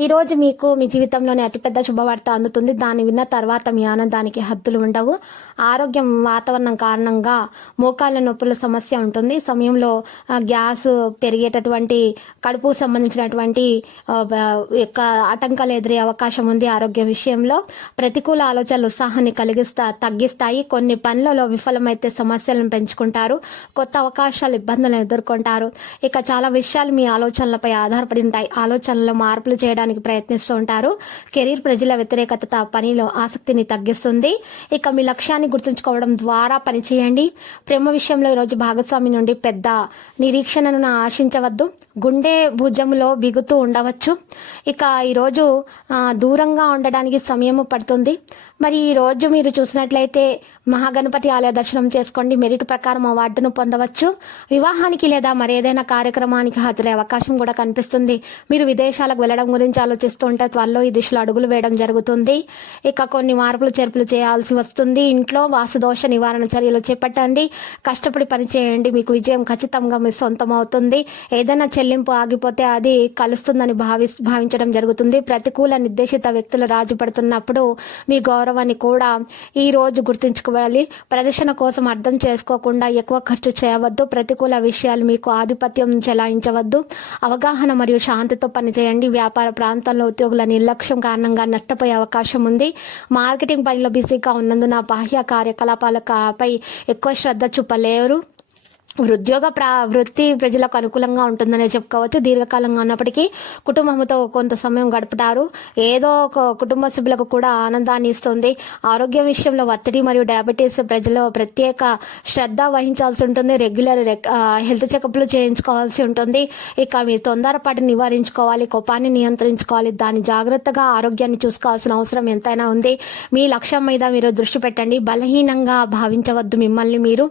ఈరోజు మీకు మీ జీవితంలోని అతిపెద్ద శుభవార్త అందుతుంది. దాన్ని విన్న తర్వాత మీ ఆనందానికి హద్దులు ఉండవు. ఆరోగ్యం వాతావరణం కారణంగా మోకాళ్ళ నొప్పుల సమస్య ఉంటుంది. సమయంలో గ్యాస్ పెరిగేటటువంటి కడుపు సంబంధించినటువంటి యొక్క ఆటంకాలు ఎదురే అవకాశం ఉంది ఆరోగ్య విషయంలో. ప్రతికూల ఆలోచనలు ఉత్సాహాన్ని కలిగిస్తా తగ్గిస్తాయి. కొన్ని పనులలో విఫలమైతే సమస్యలను పెంచుకుంటారు. కొత్త అవకాశాలు ఇబ్బందులను ఎదుర్కొంటారు. ఇక చాలా విషయాలు మీ ఆలోచనలపై ఆధారపడి ఉంటాయి. ఆలోచనలో మార్పులు చేయడానికి ప్రయత్నిస్తూ ఉంటారు కెరీర్ ప్రజల వ్యతిరేకత పనిలో ఆసక్తిని తగ్గిస్తుంది. ఇక మీ లక్ష్యాన్ని గుర్తుంచుకోవడం ద్వారా పనిచేయండి. ప్రేమ విషయంలో ఈరోజు భాగస్వామి నుండి పెద్ద నిరీక్షణను ఆశించవద్దు. గుండె భుజంలో బిగుతూ ఉండవచ్చు. ఇక ఈరోజు దూరంగా ఉండడానికి సమయం పడుతుంది. మరి ఈ రోజు మీరు చూసినట్లయితే మహాగణపతి ఆలయ దర్శనం చేసుకోండి. మెరిట్ ప్రకారం అవార్డును పొందవచ్చు. వివాహానికి లేదా మరేదైనా కార్యక్రమానికి హాజరయ్యే అవకాశం కూడా కనిపిస్తుంది. మీరు విదేశాలకు వెళ్ళడం గురించి ఆలోచిస్తూ ఉంటే త్వరలో ఈ దిశలో అడుగులు వేయడం జరుగుతుంది. ఇక కొన్ని మార్పులు చేర్పులు చేయాల్సి వస్తుంది. ఇంట్లో వాసుదోష నివారణ చర్యలు చేపట్టండి. కష్టపడి పనిచేయండి. మీకు విజయం ఖచ్చితంగా మీ సొంతం అవుతుంది. ఏదైనా చెల్లింపు ఆగిపోతే అది కలుస్తుందని భావి భావించడం జరుగుతుంది. ప్రతికూల నిర్దేశిత వ్యక్తులు రాజు పడుతున్నప్పుడు మీ గౌరవాన్ని కూడా ఈ రోజు గుర్తుంచుకోవాలి. ప్రదర్శన కోసం అర్థం చేసుకోకుండా ఎక్కువ ఖర్చు చేయవద్దు. ప్రతికూల విషయాలు మీకు ఆధిపత్యం చెలాయించవద్దు. అవగాహన మరియు శాంతితో పనిచేయండి. వ్యాపార ప్రాంతంలో ఉద్యోగుల నిర్లక్ష్యం కారణంగా నష్టపోయే అవకాశం ఉంది. మార్కెటింగ్ పనిలో బిజీగా ఉన్నందున బాహ్య కార్యకలాపాలపై ఎక్కువ శ్రద్ధ చూపలేరు. ఉద్యోగ ప్రా వృత్తి ప్రజలకు అనుకూలంగా ఉంటుందనే చెప్పుకోవచ్చు. దీర్ఘకాలంగా ఉన్నప్పటికీ కుటుంబంతో కొంత సమయం గడుపుతారు. ఏదో ఒక కుటుంబ సభ్యులకు కూడా ఆనందాన్ని ఇస్తుంది. ఆరోగ్యం విషయంలో ఒత్తిడి మరియు డయాబెటీస్ ప్రజలు ప్రత్యేక శ్రద్ధ వహించాల్సి ఉంటుంది. రెగ్యులర్ హెల్త్ చెకప్లు చేయించుకోవాల్సి ఉంటుంది. ఇక మీరు తొందరపాటు నివారించుకోవాలి. కోపాన్ని నియంత్రించుకోవాలి. దాని జాగ్రత్తగా ఆరోగ్యాన్ని చూసుకోవాల్సిన అవసరం ఎంతైనా ఉంది. మీ లక్ష్యం మీద మీరు దృష్టి పెట్టండి. బలహీనంగా భావించవద్దు మిమ్మల్ని మీరు.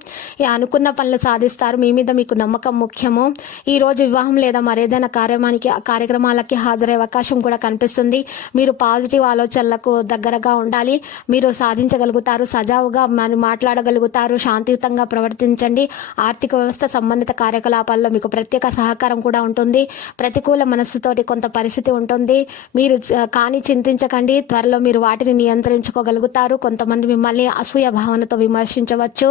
అనుకున్న పనులు ఇస్తారు మీ మీద మీకు నమ్మకం ముఖ్యము. ఈ రోజు వివాహం లేదా మరేదైనా కార్యమానికి కార్యక్రమాలకి హాజరయ్యే అవకాశం కూడా కనిపిస్తుంది. మీరు పాజిటివ్ ఆలోచనలకు దగ్గరగా ఉండాలి. మీరు సాధించగలుగుతారు. సజావుగా మాట్లాడగలుగుతారు. శాంతియుతంగా ప్రవర్తించండి. ఆర్థిక వ్యవస్థ సంబంధిత కార్యకలాపాల్లో మీకు ప్రత్యేక సహకారం కూడా ఉంటుంది. ప్రతికూల మనస్సుతోటి కొంత పరిస్థితి ఉంటుంది. మీరు కానీ చింతించకండి. త్వరలో మీరు వాటిని నియంత్రించుకోగలుగుతారు. కొంతమంది మిమ్మల్ని అసూయ భావనతో విమర్శించవచ్చు.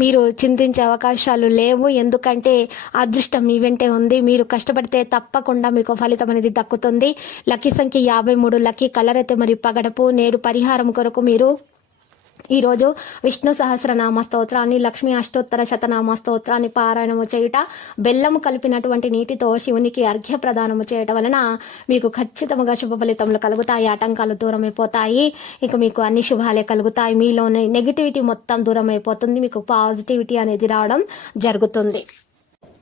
మీరు చింతించే అవకాశాలు లేవు. ఎందుకంటే అదృష్టం మీ వెంటే ఉంది. మీరు కష్టపడితే తప్పకుండా మీకు ఫలితం అనేది దక్కుతుంది. లక్కీ సంఖ్య యాభై మూడు లక్కీ కలర్ అయితే మరియు పగడపు నేడు పరిహారం కొరకు మీరు ఈరోజు విష్ణు సహస్రనామ స్తోత్రాన్ని లక్ష్మీ అష్టోత్తర శతనామ స్తోత్రాన్ని పారాయణము చేయుట బెల్లము కలిపినటువంటి నీటితో శివునికి అర్ఘ్య ప్రదానము చేయటం వలన మీకు ఖచ్చితంగా శుభ ఫలితములు కలుగుతాయి ఆటంకాలు దూరమైపోతాయి. ఇక మీకు అన్ని శుభాలే కలుగుతాయి. మీలోని నెగిటివిటీ మొత్తం దూరం అయిపోతుంది మీకు పాజిటివిటీ అనేది రావడం జరుగుతుంది.